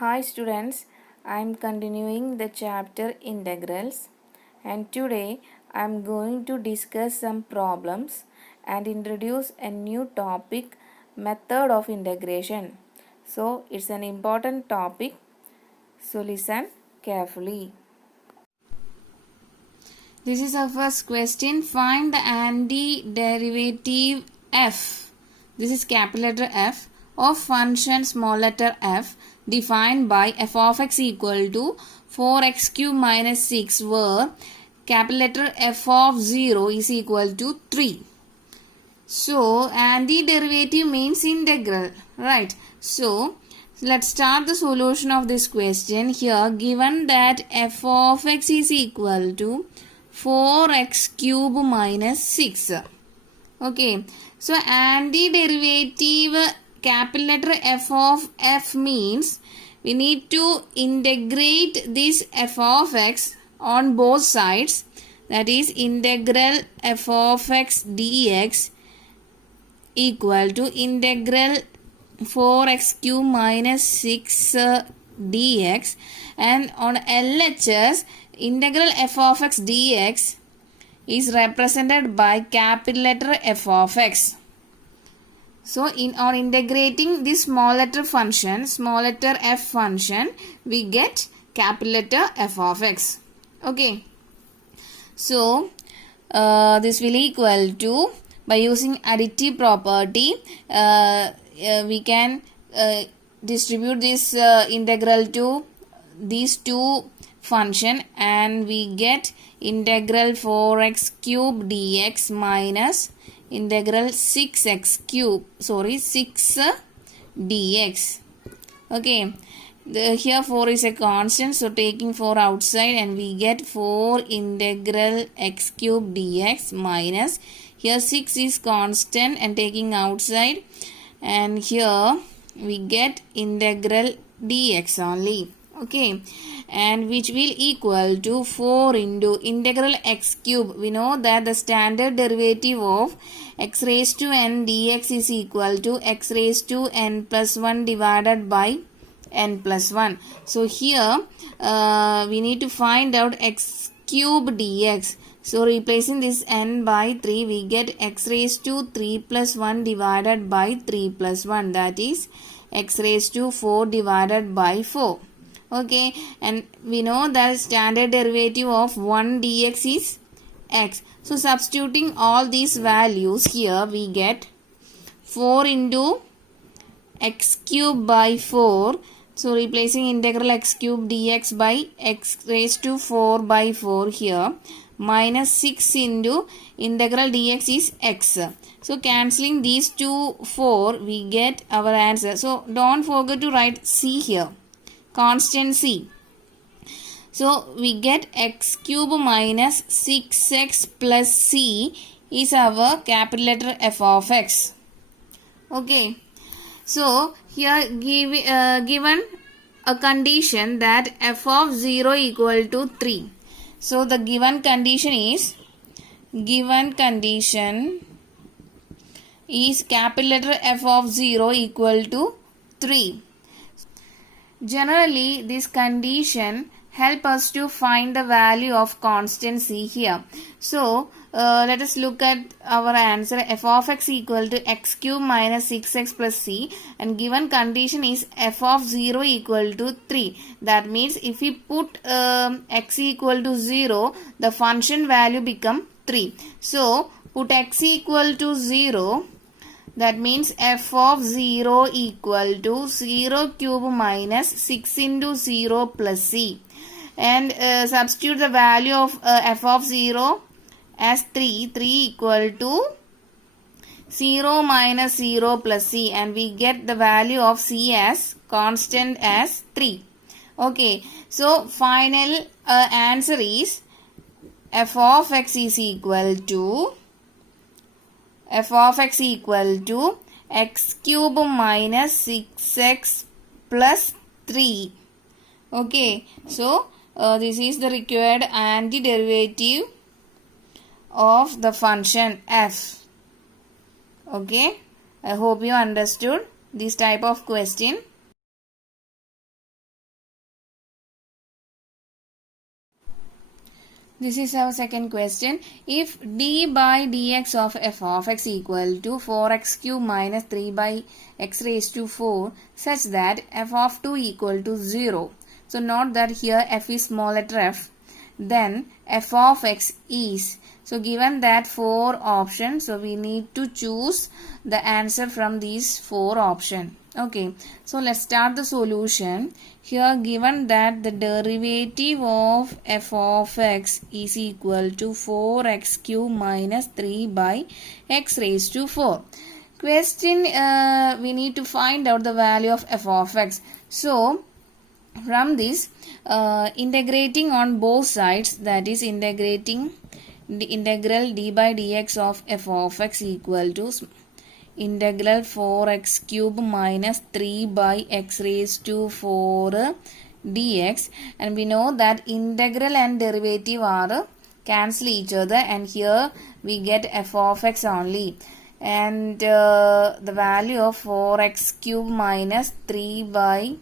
Hi students, I am continuing the chapter integrals and today I am going to discuss some problems and introduce a new topic, method of integration. So it's an important topic, so listen carefully. This is our first question. Find the antiderivative f. This is capital letter F of function small letter f defined by f of x equal to 4x cube minus 6 where capital letter f of 0 is equal to 3. So antiderivative means integral, right? So let's start the solution of this question. Here given that f of x is equal to 4x cube minus 6. Okay, so antiderivative capital letter f of f means we need to integrate this f of x on both sides, that is integral f of x dx equal to integral 4x cube minus 6 dx, and on LHS integral f of x dx is represented by capital letter f of x. So on integrating this small letter function, small letter f function, we get capital letter f of x. Okay. So this will equal to, by using additive property, we can distribute this integral to these two function and we get integral 4x cube dx minus integral 6x cube, 6 dx. Okay, here 4 is a constant, so taking 4 outside and we get 4 integral x cube dx minus, here 6 is constant and taking outside, and here we get integral dx only. Okay, and which will equal to 4 into integral x cube. We know that the standard derivative of x raised to n dx is equal to x raised to n plus 1 divided by n plus 1. So here we need to find out x cube dx. So replacing this n by 3, we get x raised to 3 plus 1 divided by 3 plus 1, that is x raised to 4 divided by 4. Okay, and we know that standard derivative of 1 dx is x. So substituting all these values here, we get 4 into x cube by 4. So replacing integral x cube dx by x raised to 4 by 4 here, minus 6 into integral dx is x. So cancelling these two 4, we get our answer. So don't forget to write c here, constant c. So we get x cube minus 6x plus c is our capital letter f of x. Okay. So here given a condition that f of 0 equal to 3. So the given condition is capital letter f of 0 equal to 3. Generally this condition help us to find the value of constant c here. So let us look at our answer. F of x equal to x cube minus 6x plus c, and given condition is f of 0 equal to 3. That means if we put x equal to 0, the function value become 3. So put x equal to 0, that means f of 0 equal to 0 cube minus 6 into 0 plus c, and substitute the value of f of 0 as 3 equal to 0 minus 0 plus c, and we get the value of c as constant as 3. Okay, so final answer is f of x is equal to x cube minus 6x plus 3. Okay, so this is the required antiderivative of the function f. Okay, I hope you understood this type of question. This is our second question. If d by dx of f of x equal to 4x cube minus 3 by x raised to 4 such that f of 2 equal to 0. So note that here f is small letter f. Then f of x is. So given that 4 options, so we need to choose the answer from these 4 options. Okay, so let's start the solution. Here given that the derivative of f of x is equal to 4x cube minus 3 by x raised to 4. Question, we need to find out the value of f of x. So from this, integrating on both sides, that is integrating the integral d by dx of f of x equal to integral 4x cube minus 3 by x raised to 4 dx, and we know that integral and derivative are cancel each other, and here we get f of x only, and the value of 4x cube minus 3 by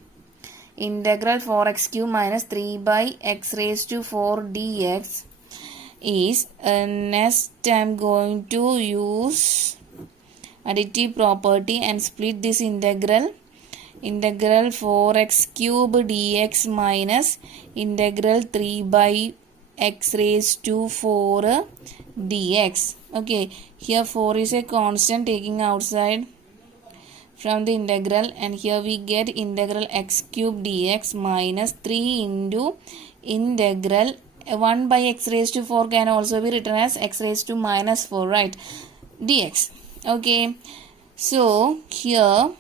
integral 4x cube minus 3 by x raised to 4 dx is, next I am going to use additive property and split this integral 4x cube dx minus integral 3 by x raised to 4 dx. Okay, here 4 is a constant, taking outside from the integral, and here we get integral x cube dx minus 3 into integral 1 by x raised to 4 can also be written as x raised to minus 4, right, dx. Okay, so here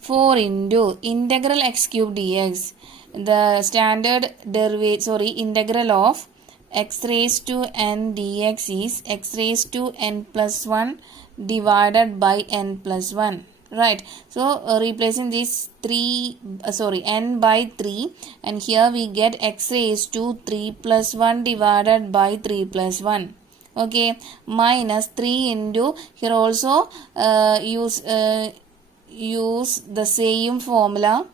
4 into integral x cube dx, the standard derivative, integral of x raised to n dx is x raised to n plus 1 divided by n plus 1, right. So replacing this n by 3, and here we get x raised to 3 plus 1 divided by 3 plus 1. Okay, minus 3 into, here also use the same formula,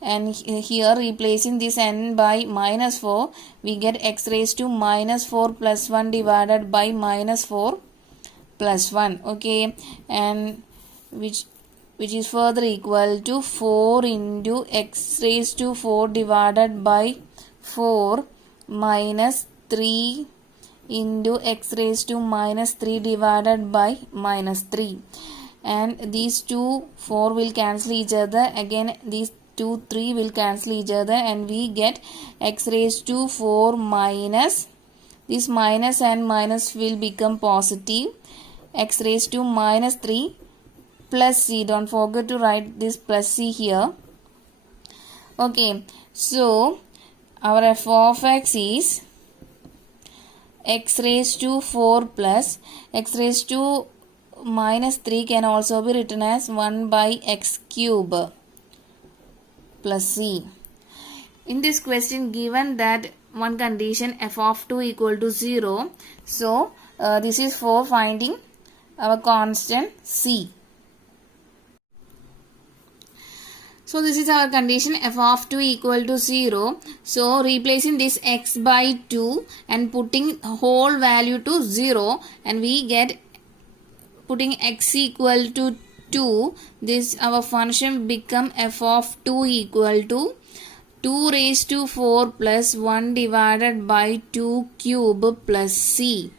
and here replacing this n by minus 4, we get x raised to minus 4 plus 1 divided by minus 4 plus 1. Okay, and which is further equal to 4 into x raised to 4 divided by 4 minus 3 into x raised to minus 3 divided by minus 3, and these 4 will cancel each other, again these 3 will cancel each other, and we get x raised to 4 minus, this minus and minus will become positive, x raised to minus 3 plus c, don't forget to write this plus c here. Okay, so our f of x is x raised to 4 plus x raised to minus 3 can also be written as 1 by x cube plus c. In this question, given that one condition f of 2 equal to 0, so this is for finding our constant c. So this is our condition f of 2 equal to 0. So replacing this x by 2 and putting whole value to 0, and we get, putting x equal to 2, this our function become f of 2 equal to 2 raised to 4 plus 1 divided by 2 cube plus c.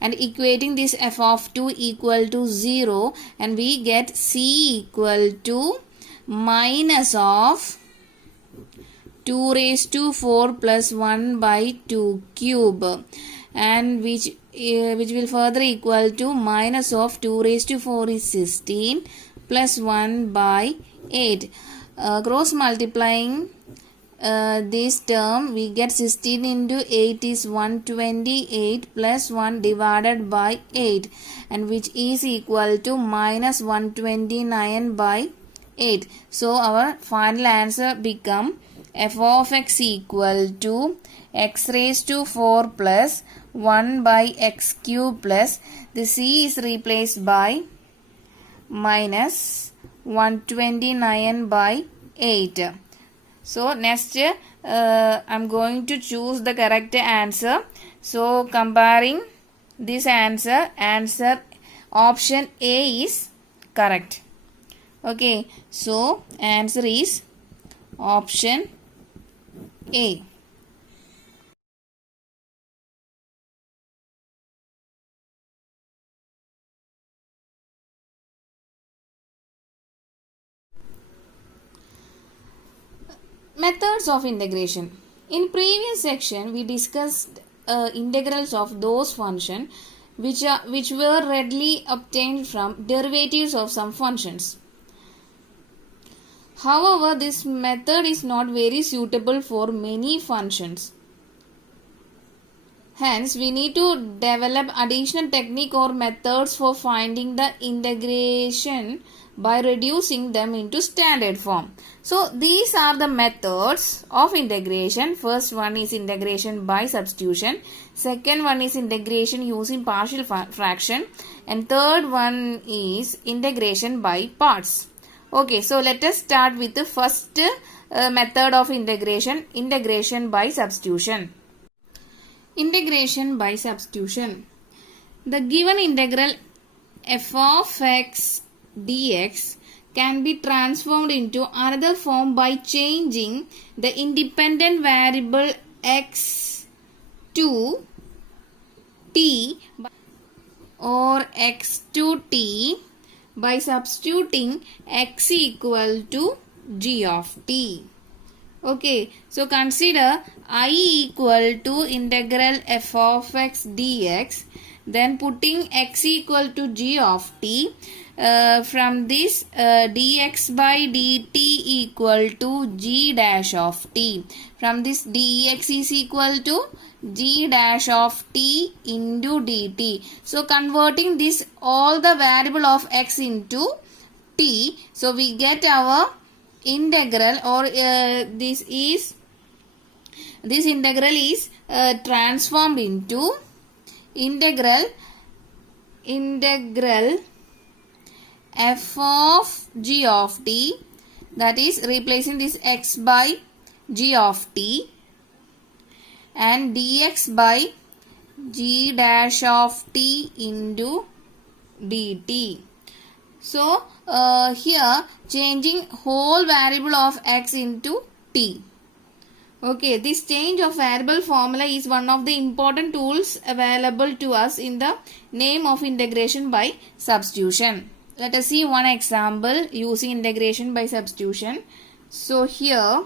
And equating this f of 2 equal to 0, and we get c equal to minus of 2 raised to 4 plus 1 by 2 cube, and which will further equal to minus of 2 raised to 4 is 16 plus 1 by 8. Cross multiplying this term, we get 16 into 8 is 128 plus 1 divided by 8, and which is equal to minus 129 by 8. So our final answer become f of x equal to x raised to 4 plus 1 by x cube plus, the c is replaced by minus 129 by 8. So next I'm going to choose the correct answer. So comparing this answer option A is correct. Okay, so answer is option A. Methods of integration. In previous section, we discussed integrals of those functions which were readily obtained from derivatives of some functions. However, this method is not very suitable for many functions. Hence, we need to develop additional technique or methods for finding the integration by reducing them into standard form. So, these are the methods of integration. First one is integration by substitution. Second one is integration using partial fraction. And third one is integration by parts. Okay, so let us start with the first method of integration by substitution. Integration by substitution. The given integral f of x dx can be transformed into another form by changing the independent variable x to t or x to t by substituting x equal to g of t. Okay, so consider I equal to integral f of x dx, then putting x equal to g of t. From this dx by dt equal to g dash of t. From this dx is equal to g dash of t into dt. So converting this all the variable of x into t. So we get our integral, or this integral is transformed into integral f of g of t, that is replacing this x by g of t, and dx by g dash of t into dt. So here changing whole variable of x into t. Okay, this change of variable formula is one of the important tools available to us in the name of integration by substitution. Let us see one example using integration by substitution. So here,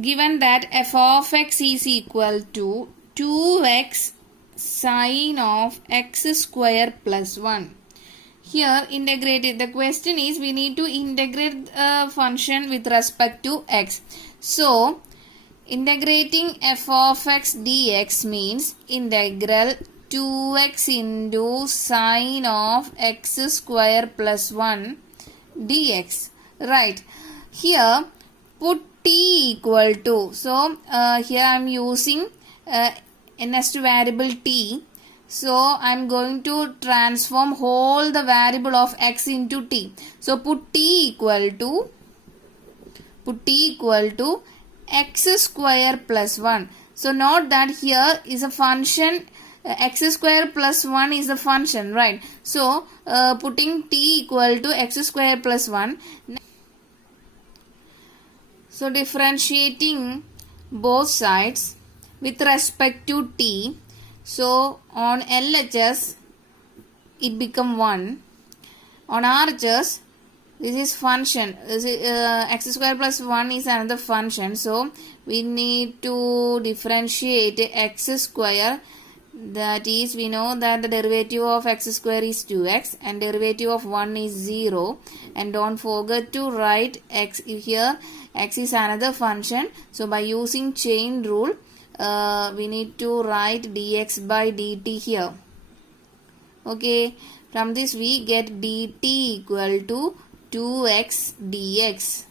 given that f of x is equal to 2x sine of x square plus 1. Here integrated, the question is we need to integrate a function with respect to x. So integrating f of x dx means integral 2x into sine of x square plus 1 dx. Right. Here put t equal to. So here I am using next variable t. So I am going to transform whole the variable of x into t. So put t equal to x square plus 1. So note that here is a function, x square plus 1 is the function, right? So putting t equal to x square plus 1. So differentiating both sides with respect to t. So on LHS it become 1. On RHS this is function. This is, x square plus 1 is another function. So we need to differentiate x square. That is, we know that the derivative of x square is 2x and derivative of 1 is 0. And don't forget to write x here. X is another function. So by using chain rule, we need to write dx by dt here. Okay, from this we get dt equal to 2x dx.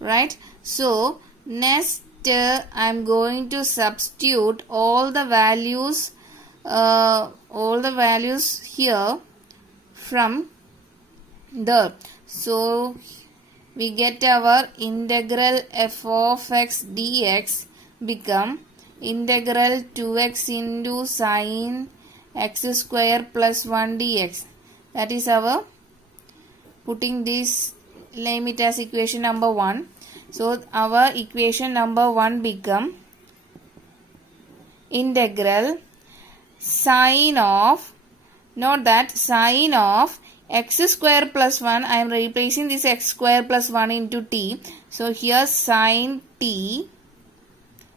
Right. So next I am going to substitute all the values here from the. So we get our integral f of x dx become integral 2x into sine x square plus 1 dx. That is our putting this limit as equation number 1. So our equation number 1 become integral sine of, note that sine of x square plus 1, I am replacing this x square plus 1 into t. So here sine t,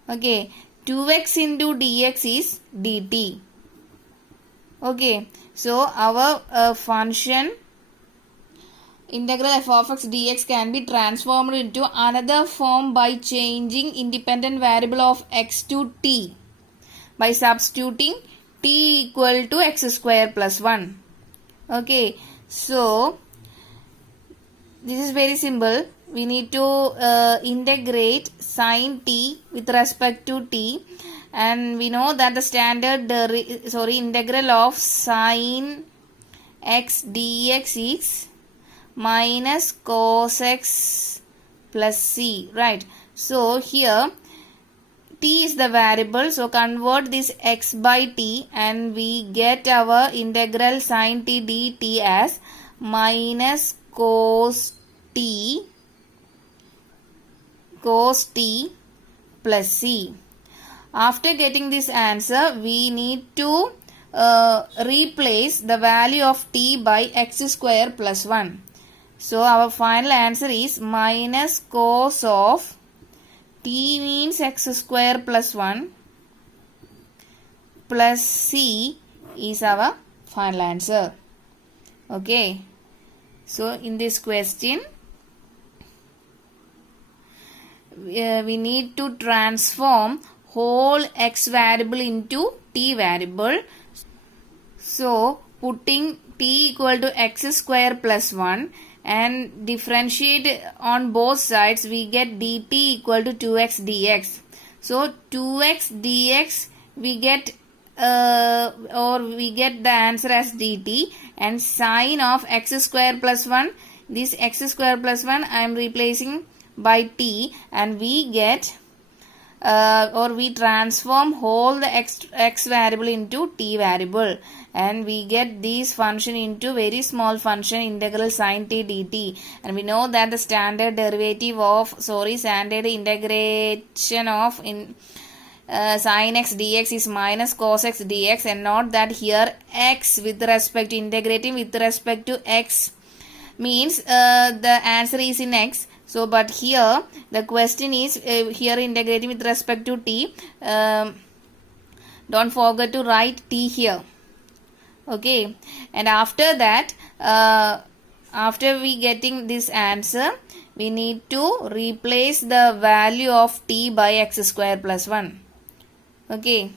okay, 2x into dx is dt. Okay, so our function integral f of x dx can be transformed into another form by changing independent variable of x to t by substituting t equal to x square plus 1. Okay, so this is very simple. We need to integrate sine t with respect to t, and we know that the standard integral of sine x dx is minus cos x plus c, right? So here t is the variable, so convert this x by t and we get our integral sine t dt as minus cos t plus c. After getting this answer, we need to replace the value of t by x square plus 1. So our final answer is minus cos of t means x square plus 1 plus c is our final answer. Okay. So in this question, we need to transform whole x variable into t variable. So putting t equal to x square plus 1 and differentiate on both sides, we get dt equal to 2x dx. So 2x dx we get we get the answer as dt, and sine of x square plus 1, this x square plus 1 I am replacing by t, and we get we transform whole the x variable into t variable, and we get this function into very small function integral sine t dt. And we know that the standard integration of sine x dx is minus cos x dx, and note that here x with respect to integrating with respect to x means the answer is in x. So but here the question is here integrating with respect to t, don't forget to write t here. Okay, and after that after we getting this answer, we need to replace the value of t by x square plus 1. Okay.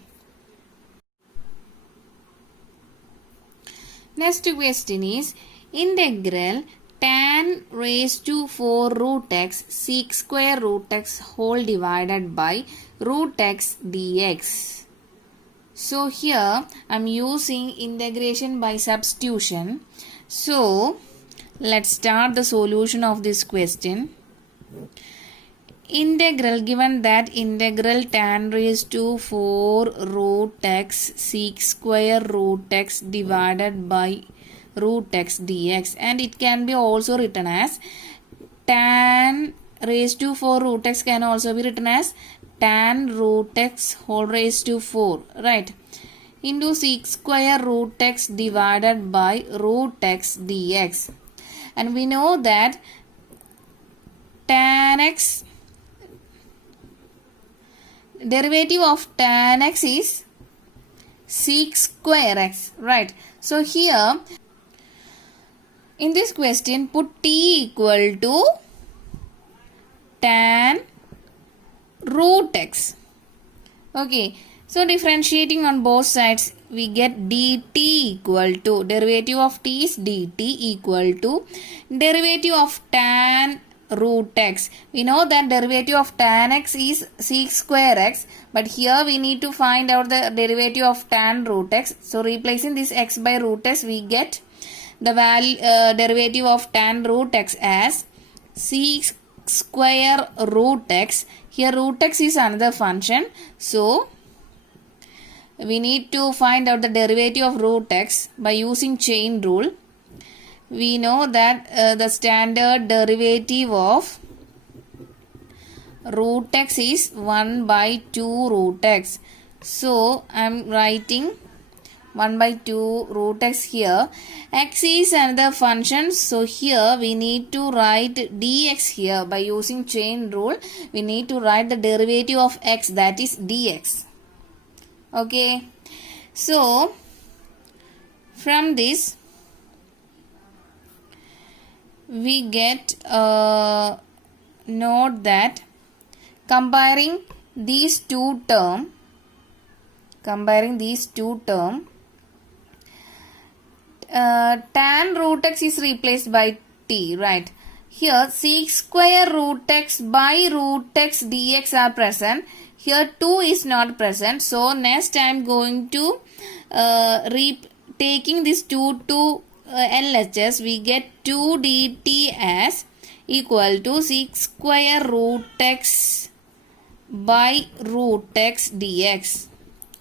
Next question is integral tan raised to 4 root x sec square root x whole divided by root x dx. So here I am using integration by substitution. So let's start the solution of this question. Integral, given that integral tan raised to 4 root x sec square root x divided by root x dx, and it can be also written as tan raised to 4 root x can also be written as tan root x whole raised to 4, right, into sec square root x divided by root x dx. And we know that tan x, derivative of tan x is sec square x, right? So here in this question put t equal to tan root x. Okay, so differentiating on both sides, we get dt equal to, derivative of t is dt equal to derivative of tan root x. We know that derivative of tan x is sec square x, but here we need to find out the derivative of tan root x. So replacing this x by root x, we get the value derivative of tan root x as sec square root x. Here root x is another function. So we need to find out the derivative of root x by using chain rule. We know that the standard derivative of root x is 1 by 2 root x. So I am writing 1 by 2 root x here. X is another function. So here we need to write dx here. By using chain rule, we need to write the derivative of x, that is dx. Okay. So from this we get note that comparing these two terms, tan root x is replaced by t, right? Here sec square root x by root x dx are present. Here 2 is not present. So next I am going to taking this 2 to LHS, we get 2 dt as equal to sec square root x by root x dx.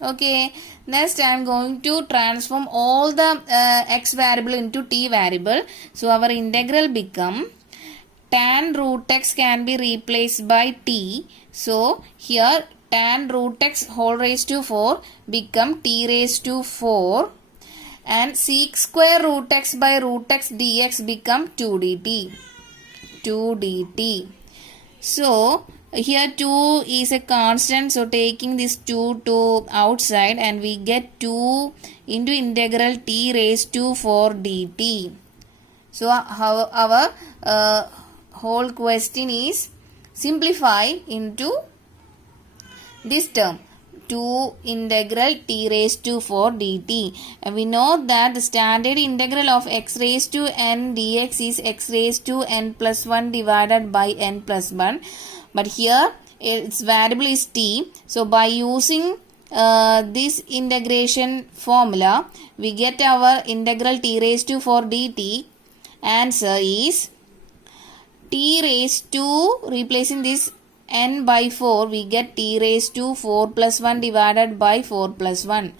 Okay, next I am going to transform all the x variable into t variable. So our integral become tan root x can be replaced by t. So here tan root x whole raised to 4 become t raised to 4. And sec square root x by root x dx become 2 dt. So here 2 is a constant, so taking this 2 to outside and we get 2 into integral t raised to 4 dt. So our whole question is simplified into this term, 2 integral t raised to 4 dt. And we know that the standard integral of x raised to n dx is x raised to n plus 1 divided by n plus 1. But here its variable is t. So by using this integration formula, we get our integral t raised to 4 dt. Answer is t raised to, replacing this n by 4, we get t raised to 4 plus 1 divided by 4 plus 1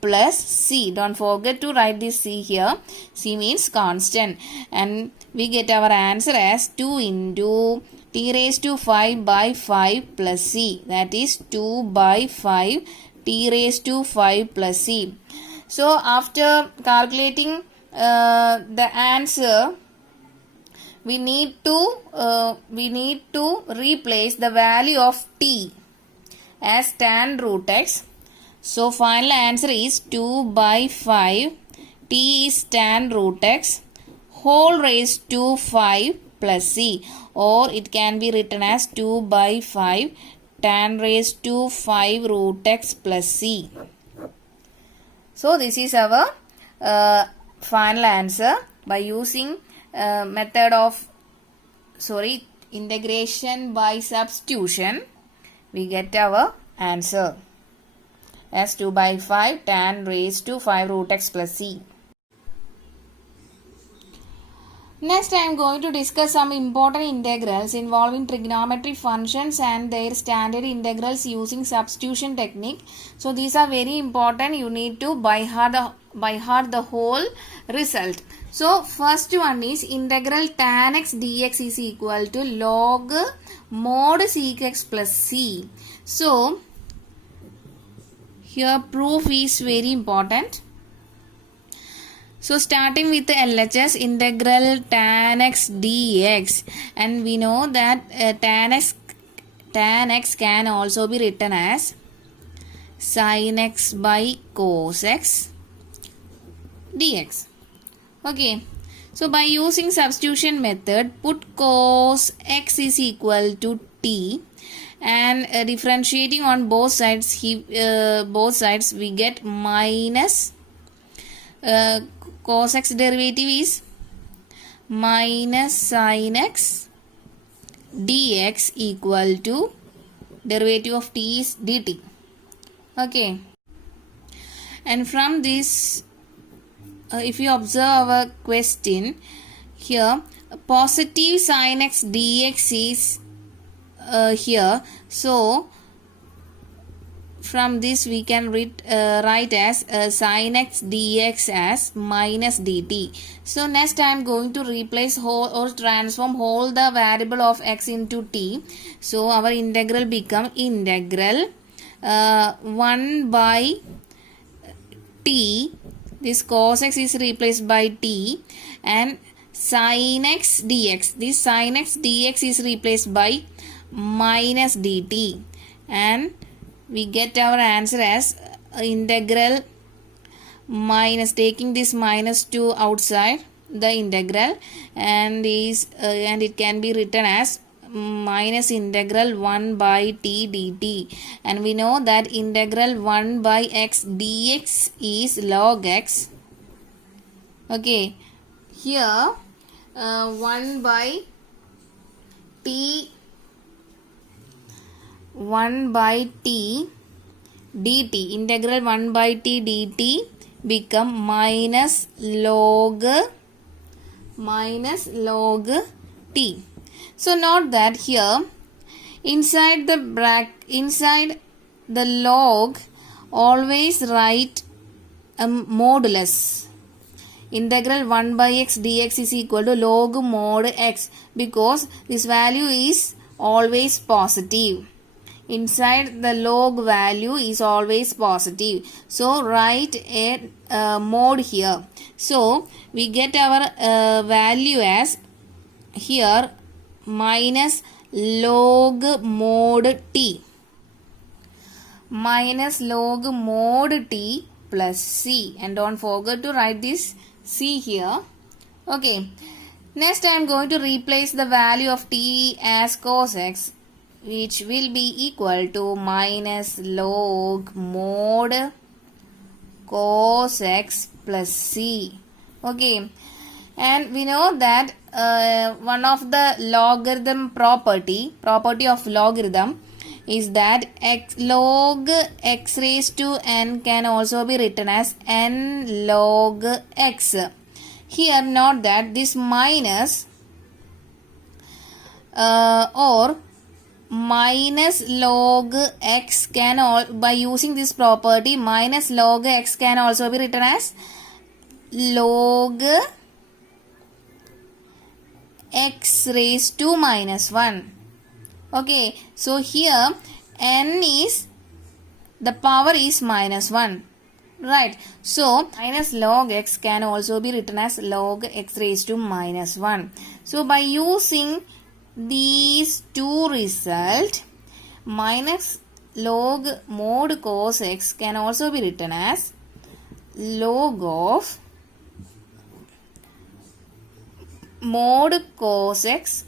plus c. Don't forget to write this c here. C means constant. And we get our answer as 2 into t raised to 5 by 5 plus c. That is 2 by 5 t raised to 5 plus c. So after calculating the answer, we need to replace the value of t as tan root x. So final answer is 2 by 5. T is tan root x whole raised to 5 plus c, or it can be written as 2 by 5 tan raised to 5 root x plus c. So this is our final answer. By using method of integration by substitution, we get our answer as 2 by 5 tan raised to 5 root x plus c. Next I am going to discuss some important integrals involving trigonometry functions and their standard integrals using substitution technique. So these are very important. You need to by heart the whole result. So first one is integral tan x dx is equal to log mod sec x plus c. So here proof is very important. So starting with the LHS, integral tan x dx, and we know that tan x can also be written as sin x by cos x dx. Okay, so by using substitution method, put cos x is equal to t, and differentiating on both sides, we get minus cos x derivative is minus sin x dx equal to derivative of t is dt. Okay, and from this if you observe our question here, positive sin x dx is here. So from this we can write as sin x dx as minus dt. So next I am going to replace whole or transform whole the variable of x into t. So our integral become integral 1 by t. This cos x is replaced by t, and sin x dx. This sin x dx is replaced by minus dt, and we get our answer as integral minus, taking this minus 2 outside the integral, and it can be written as minus integral 1 by t dt, and we know that integral 1 by x dx is log x. Okay, here 1 by t dt, integral 1 by t dt become minus log t. So note that here inside the log always write a modulus. Integral 1 by x dx is equal to log mod x, because this value is always positive. Inside the log value is always positive. So write a mod here. So we get our value as here minus log mod t. Minus log mod t plus c. And don't forget to write this c here. Okay. Next I am going to replace the value of t as cos x, which will be equal to minus log mod cos x plus c. Okay, and we know that one of the logarithm property of logarithm is that log x raised to n can also be written as n log x. Here note that this minus or minus log x can by using this property, minus log x can also be written as log x raised to minus 1. Okay, so here n is, the power is minus 1, right? So minus log x can also be written as log x raised to minus 1. So by using these two result, minus log mod cos x can also be written as log of mod cos x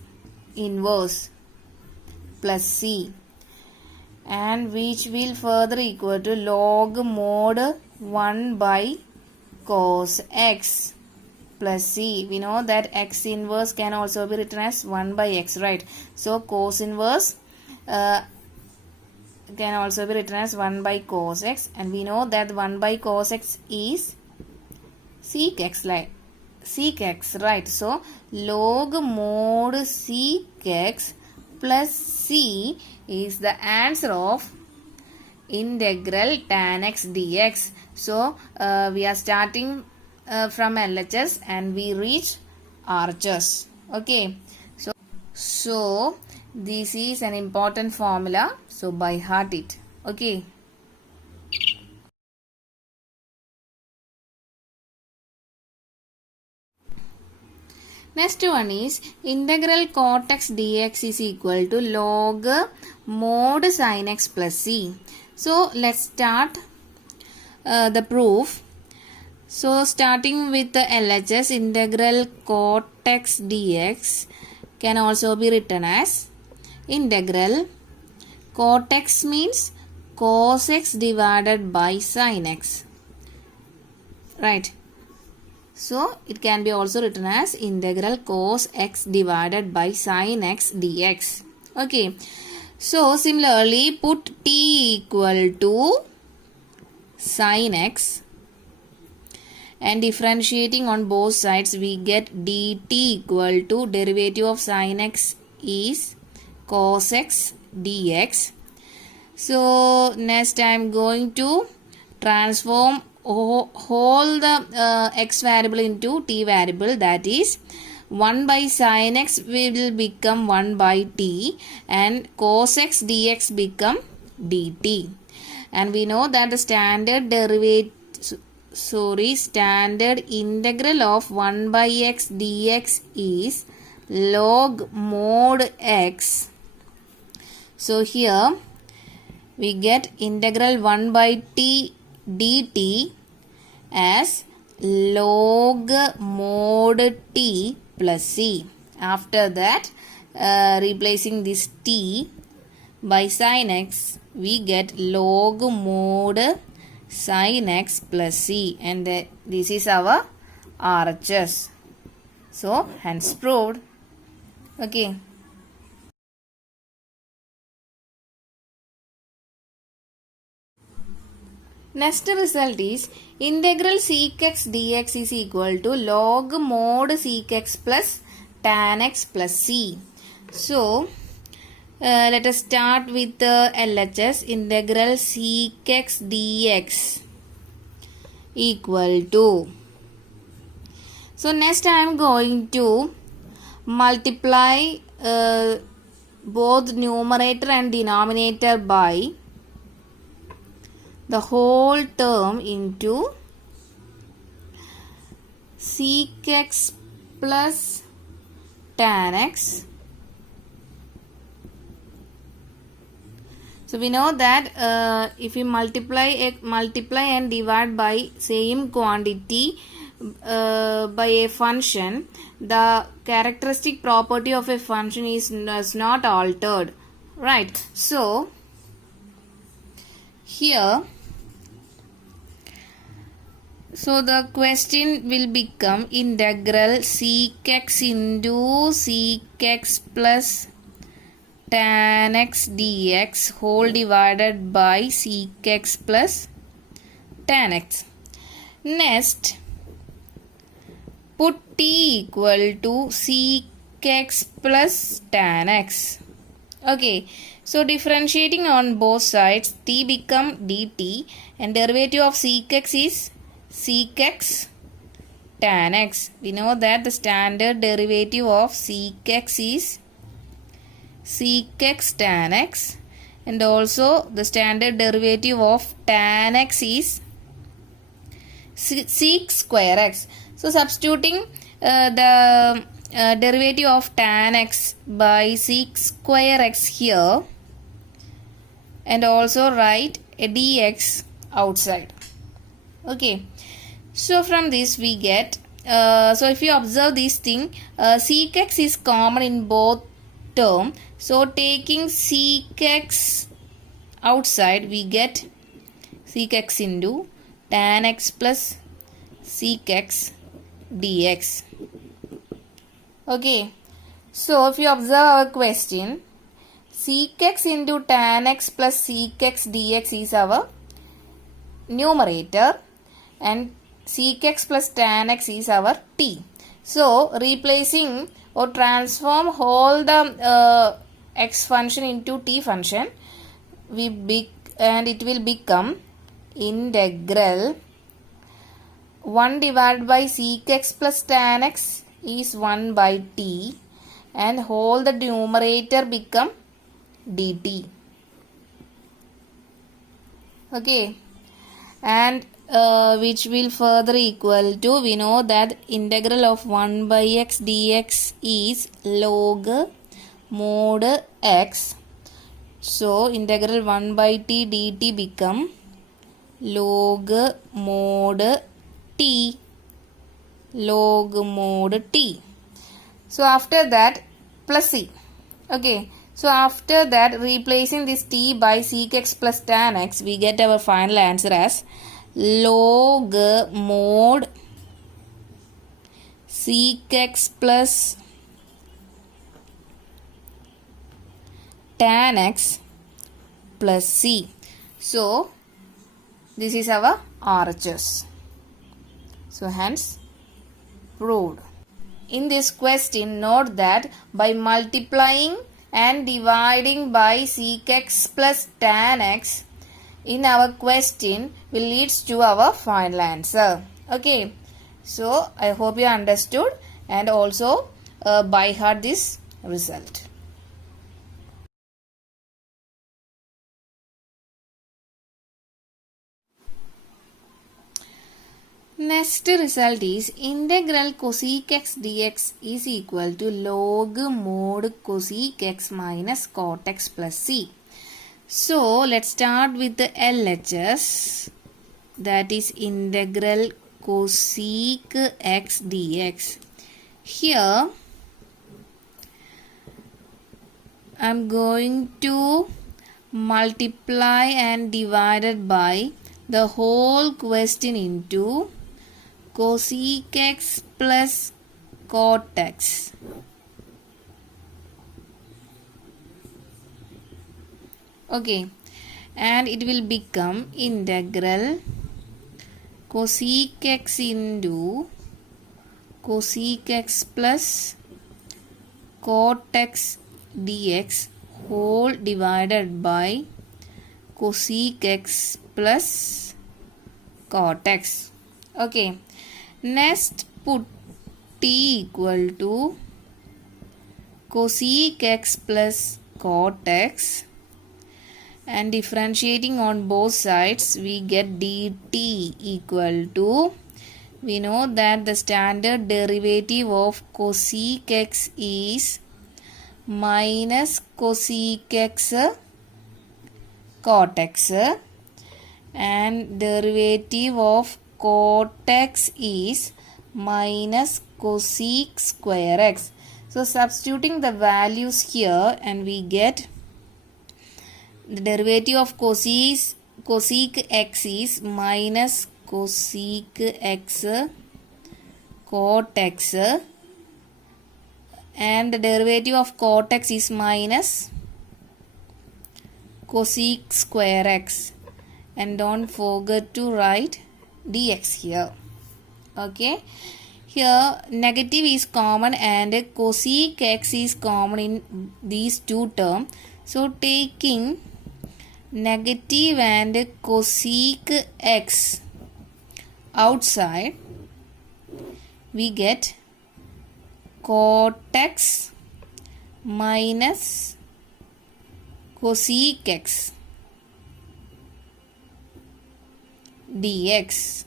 inverse plus c, and which will further equal to log mod 1 by cos x plus c. We know that x inverse can also be written as 1 by x, right? So cos inverse can also be written as 1 by cos x, and we know that 1 by cos x is sec x, right? So log mod sec x plus c is the answer of integral tan x dx. So we are starting from LHS and we reach RHS. Okay, so this is an important formula, so by heart it. Okay. Next one is integral cot x dx is equal to log mod sin x plus c. So let's start the proof. So starting with the LHS, integral cot x dx can also be written as integral cot x means cos x divided by sin x, right? So it can be also written as integral cos x divided by sin x dx. Okay, so similarly put t equal to sin x and differentiating on both sides we get dt equal to derivative of sin x is cos x dx. So next I am going to transform whole the x variable into t variable, that is 1 by sin x will become 1 by t and cos x dx become dt. And we know that the standard integral of 1 by x dx is log mod x. So here we get integral 1 by t dt as log mod t plus c. After that, replacing this t by sin x, we get log mod sin x plus c, and this is our RHS. So hence proved. Okay. Next result is integral sec x dx is equal to log mod sec x plus tan x plus c. So let us start with the LHS. Integral sec x dx equal to. So next I am going to multiply both numerator and denominator by the whole term into sec x plus tan x. So we know that if we multiply and divide by same quantity by a function, the characteristic property of a function is not altered, right? So here, so the question will become integral sec x into sec x plus tan x dx whole divided by sec x plus tan x. Next, put t equal to sec x plus tan x. Okay, so differentiating on both sides, t become dt and derivative of sec x is sec x tan x. We know that the standard derivative of sec x is sec x tan x, and also the standard derivative of tan x is sec square x. So substituting the derivative of tan x by sec square x here, and also write a dx outside. Okay, so from this we get so if you observe this thing, sec x is common in both term. So taking sec x outside, we get sec x into tan x plus sec x dx. Okay, so if you observe our question, sec x into tan x plus sec x dx is our numerator and sec x plus tan x is our t. So replacing or transform whole the x function into t function, and it will become integral 1 divided by sec x plus tan x is 1 by t, and whole the numerator become dt. Okay, and which will further equal to, we know that integral of 1 by x dx is log mod x. So integral 1 by t dt become log mod t, log mod t. So after that plus c. Okay, so after that replacing this t by sec x plus tan x, we get our final answer as log mod sec x plus tan x plus c. So this is our RHS. So hence proved. In this question, note that by multiplying and dividing by sec x plus tan x in our question will leads to our final answer. Okay. So I hope you understood and also by heart this result. Next result is integral cosec x dx is equal to log mod cosec x minus cot x plus c. So let's start with the LHS, that is integral cosec x dx. Here I am going to multiply and divided by the whole question into cosec x plus cot x. Okay, and it will become integral cosec x into cosec x plus cot x dx whole divided by cosec x plus cot x. Okay, next put t equal to cosec x plus cot x and differentiating on both sides we get dt equal to, we know that the standard derivative of cosec x is minus cosec x cot x and derivative of cot x is minus cosec square x. So substituting the values here and we get the derivative of cosec x is minus cosec x cot x and the derivative of cot x is minus cosec square x, and don't forget to write dx here. Okay, here negative is common and cosec x is common in these two terms. So taking negative and cosec x outside we get cot x minus cosec x dx.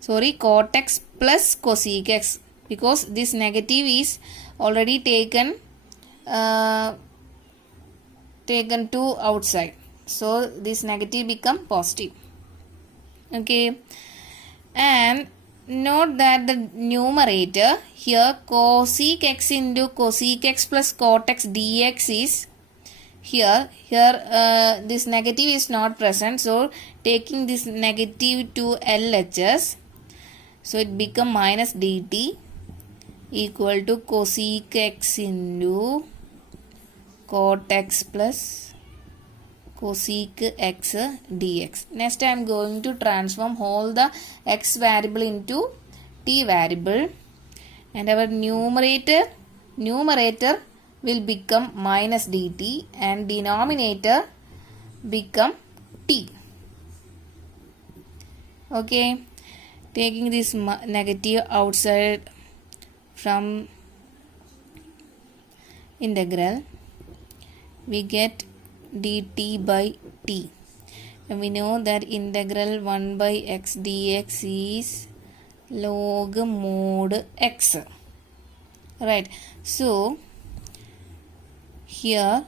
Sorry, cot x plus cosec x, because this negative is already taken to outside, so this negative become positive. Okay, and note that the numerator here cosec x into cosec x plus cot x dx is here this negative is not present, so taking this negative to LHS, so it become minus dt equal to cosec x into cot x plus cosec x dx. Next I am going to transform all the x variable into t variable, and our numerator will become minus dt and denominator become t. Okay, taking this negative outside from integral we get dt by t, and we know that integral 1 by x dx is log mod x, right? So here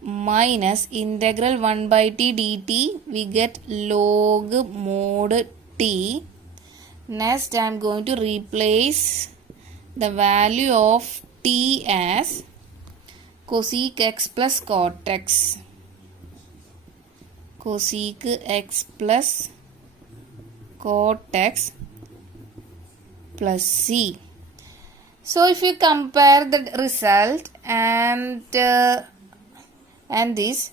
minus integral 1 by t dt we get log mod t. Next I am going to replace the value of t as cosec x plus cot x, cosec x plus cot x plus c. So if you compare the result and these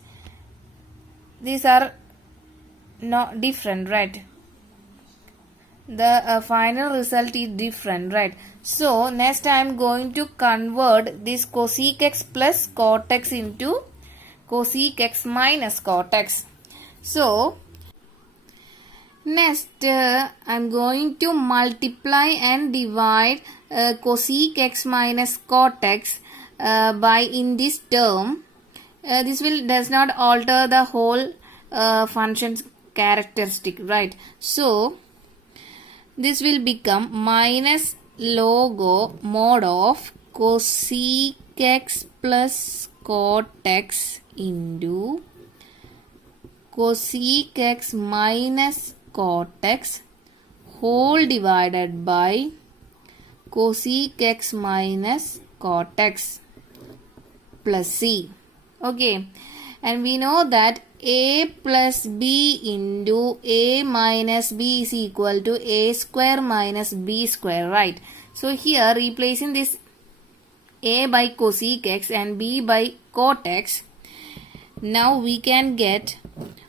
are not different, right? the final result is different, right? So next I am going to convert this cosec x plus cot x into cosec x minus cot x. So next I am going to multiply and divide cosec x minus cot x by in this term. This does not alter the whole function's characteristic, right? So this will become minus log mod of cosec x plus cot x into cosec x minus cot x whole divided by cosec x minus cot x plus c. Okay, and we know that a plus b into a minus b is equal to a square minus b square, right? So here replacing this a by cosec x and b by cot x, now we can get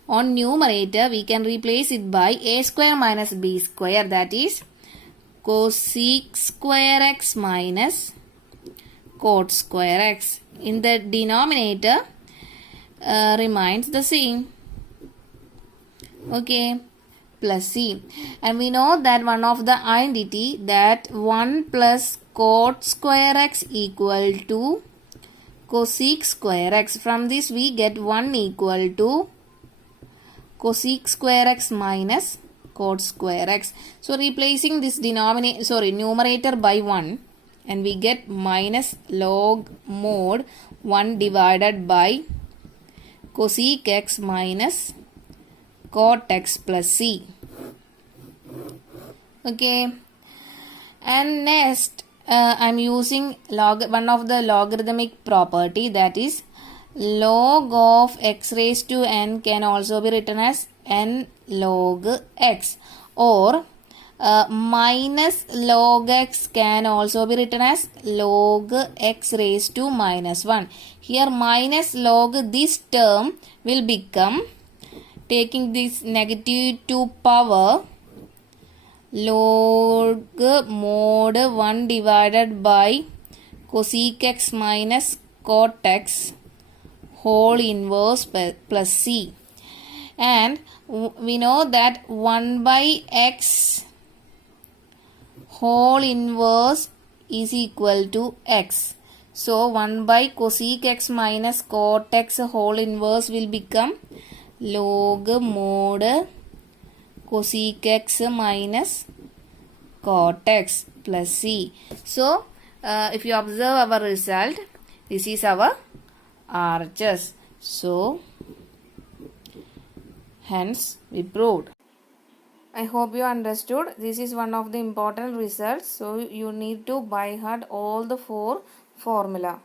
on numerator we can replace it by a square minus b square, that is cosec square x minus cot square x. In the denominator remains the same. Okay, plus c. And we know that one of the identity that 1 plus cot square x equal to cosec square x. From this we get 1 equal to cosec square x minus cot square x. So replacing this numerator by 1, and we get minus log mod 1 divided by cosec x minus cot x plus c. Okay, and next I am using one of the logarithmic property, that is log of x raised to n can also be written as n log x, or minus log x can also be written as log x raised to minus 1. Here minus log, this term will become, taking this negative to power, log mod 1 divided by cosec x minus cot x whole inverse plus c. And we know that 1 by x whole inverse is equal to x. So 1 by cosec x minus cot x whole inverse will become log mod cosec x minus cot x plus c. So if you observe our result, this is our RHS. So hence we proved. I hope you understood. This is one of the important results. So you need to by heart all the 4 formula.